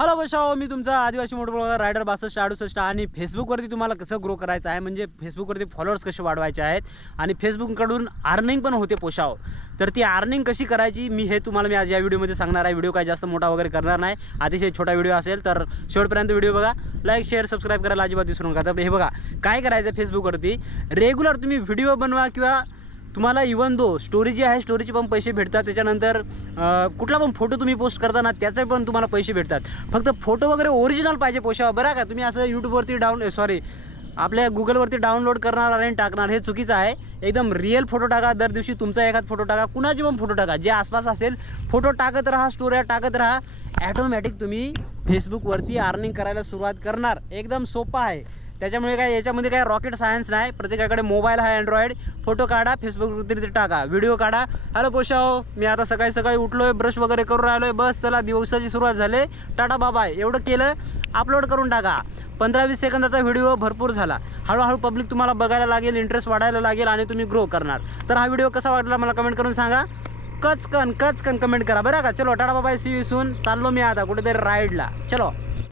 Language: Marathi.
हॅलो बशाओ, मी तुमचा आदिवासी मोटर ब्लॉगर रायडर 6268 आणि फेसबुकवरती तुम्हाला कसं ग्रो करायचं आहे, म्हणजे फेसबुकवरती फॉलोअर्स कसे वाढवायचे आहेत आणि फेसबुककडून अर्निंग पण होते पोषाव. तर ती अर्निंग कशी करायची मी तुम्हाला आज या व्हिडिओमध्ये सांगणार आहे. व्हिडिओ काय जास्त मोठा वगैरे करणार नाही, अतिशय छोटा व्हिडिओ असेल तर शेवटपर्यंत व्हिडिओ बघा. लाईक शेअर सबस्क्राईब करायला अजिबात विसरू नका. तर हे बघा काय करायचं, फेसबुकवरती रेग्युलर तुम्ही व्हिडिओ बनवा किंवा तुम्हाला इवन दो स्टोरी जी आहे स्टोरीचे पण पैसे भेटतात. त्याच्यानंतर कुठला पण फोटो तुम्ही पोस्ट करताना त्याचे पण तुम्हाला पैसे भेटतात. फक्त फोटो वगैरे ओरिजिनल पाहिजे पोषावा, बरं का. तुम्ही असं यूट्यूबवरती आपल्या गुगलवरती डाउनलोड करणार आणि टाकणार हे चुकीचं आहे. एकदम रिअल फोटो टाका. दर दिवशी तुमचा एखादा फोटो टाका, कुणाची पण फोटो टाका, जे आसपास असेल फोटो टाकत राहा, स्टोऱ्या टाकत राहा. ॲटोमॅटिक तुम्ही फेसबुकवरती अर्निंग करायला सुरुवात करणार. एकदम सोपं आहे. त्याच्यामुळे काय याच्यामध्ये काय रॉकेट सायन्स नाही. प्रत्येकाकडे मोबाईल आहे, अँड्रॉइड. फोटो काढा, फेसबुकवरती टाका, व्हिडिओ काढा. हॅलो पोषाव, मी आता सकाळी सकाळी उठलोय, ब्रश वगैरे करून राहिलोय, बस चला दिवसाची सुरुवात झाली, टाटा बाबाय. एवढं केलं, अपलोड करून टाका. 15-20 सेकंदाचा व्हिडिओ भरपूर झाला. हळूहळू पब्लिक तुम्हाला बघायला लागेल, इंटरेस्ट वाढायला लागेल आणि तुम्ही ग्रो करणार. तर हा व्हिडिओ कसा वाटला मला कमेंट करून सांगा. कचकन कमेंट करा, बरं का. चलो टाटा बाबाय, सी यू सून. चाललो मी आता कुठेतरी राईडला. चलो.